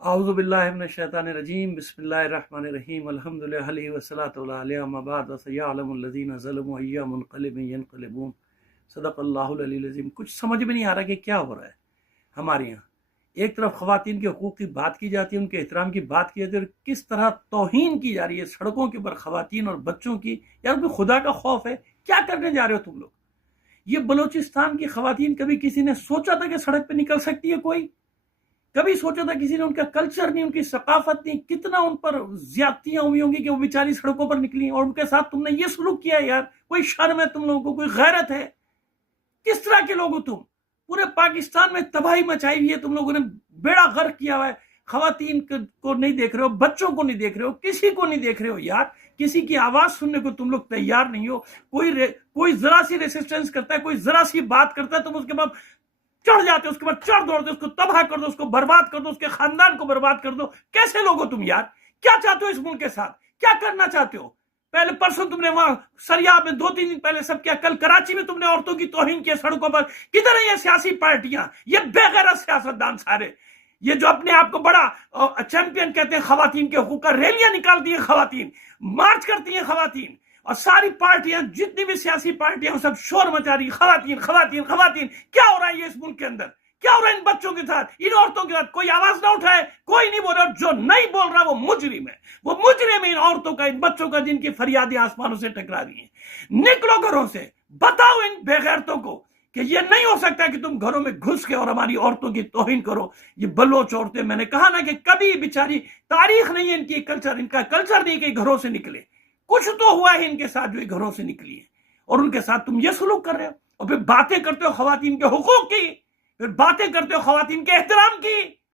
اعوذ باللہ من الشیطان الرجیم بسم اللہ الرحمن الرحیم الحمدللہ علیہ وصلاۃ علیہ اما بعد وسیعلم الذین ظلموا ای منقلب ینقلبون صدق اللہ العلی العظیم۔ کچھ سمجھ میں نہیں آ رہا کہ کیا ہو رہا ہے ہمارے یہاں۔ ایک طرف خواتین کے حقوق کی بات کی جاتی ہے، ان کے احترام کی بات کی جاتی ہے، اور کس طرح توہین کی جا رہی ہے سڑکوں کے اوپر خواتین اور بچوں کی۔ یار کوئی خدا کا خوف ہے؟ کیا کرنے جا رہے ہو تم لوگ؟ یہ بلوچستان کی خواتین کبھی کسی نے سوچا تھا کہ سڑک پہ نکل سکتی ہے؟ کوئی کبھی سوچا تھا کسی نے؟ ان کا کلچر نہیں، ان کی ثقافت نہیں، کتنا ان پر زیادتیاں ہوئی ہوں گی کہ وہ بیچاری سڑکوں پر نکلی، اور ان کے ساتھ تم نے یہ سلوک کیا ہے۔ یار کوئی شرم ہے تم لوگوں کو؟ کوئی غیرت ہے؟ کس طرح کے لوگ ہو تم؟ پورے پاکستان میں تباہی مچائی ہوئی ہے، تم لوگوں نے بیڑا غرق کیا ہوا ہے۔ خواتین کو نہیں دیکھ رہے ہو، بچوں کو نہیں دیکھ رہے ہو، کسی کو نہیں دیکھ رہے ہو۔ یار کسی کی آواز سننے کو تم لوگ تیار نہیں ہو۔ کوئی ذرا سی ریسسٹنس کرتا ہے، کوئی ذرا سی بات کرتا ہے، تم اس کے بعد چڑھ جاتے، اس کے بعد چڑھ دوڑتے، اس کو تباہ کر دو، اس کو برباد کر دو، اس کے خاندان کو برباد کر دو۔ کیسے لوگ ہو تم یار؟ کیا چاہتے ہو اس ملک کے ساتھ؟ کیا کرنا چاہتے ہو؟ پہلے پرسوں تم نے وہاں سریاب میں 2-3 دن پہلے سب کیا، کل کراچی میں تم نے عورتوں کی توہین کی سڑکوں پر۔ کدھر ہیں یہ سیاسی پارٹیاں، یہ بے غیرت سیاستدان سارے، یہ جو اپنے آپ کو بڑا چیمپئن کہتے ہیں خواتین کے حقوق کا؟ ریلیاں نکالتی ہیں خواتین، مارچ کرتی ہیں خواتین، اور ساری پارٹیاں جتنی بھی سیاسی پارٹیاں سب شور مچا رہی، خواتین خواتین خواتین۔ کیا ہو رہا ہے یہ اس ملک کے اندر؟ کیا ہو رہا ہے ان بچوں کے ساتھ، ان عورتوں کے ساتھ؟ کوئی آواز نہ اٹھائے، کوئی نہیں بول رہا، جو نہیں بول رہا وہ مجرم ہے، وہ مجرم ہے ان عورتوں کا، ان بچوں کا، جن کی فریادیں آسمانوں سے ٹکرا رہی ہیں۔ نکلو گھروں سے، بتاؤ ان بے غیرتوں کو کہ یہ نہیں ہو سکتا کہ تم گھروں میں گھس کے اور ہماری عورتوں کی توہین کرو۔ یہ بلوچ عورتیں، میں نے کہا نا کہ کبھی بیچاری تاریخ نہیں ہے ان کی، کلچر، ان کا کلچر نہیں کہ گھروں سے نکلے۔ کچھ تو ہوا ہے ان کے ساتھ جو گھروں سے نکلی ہے، اور ان کے ساتھ تم یہ سلوک کر رہے ہو، اور پھر باتیں کرتے ہو خواتین کے حقوق کی، پھر باتیں کرتے ہو خواتین کے احترام کی۔